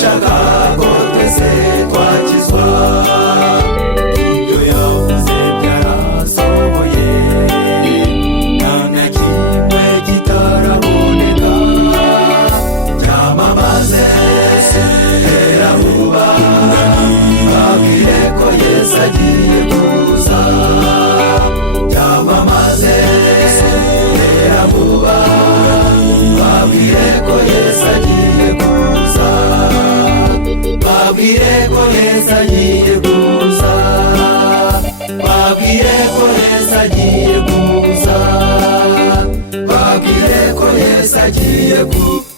ashaka ko twese twakizwa. Ibyo yavuze byarasohoye, nta na kimwe kitaraboneka. Byamamaze era vuba, babwire ko Yesu agiye kuza. Byamamaze era vuba, babwire ko Yesu agiye kuza. Babwire ko Yesu agiye kuza. Babwire ko Yesu agiye kuza. Babwire ko Yesu agiye kuza.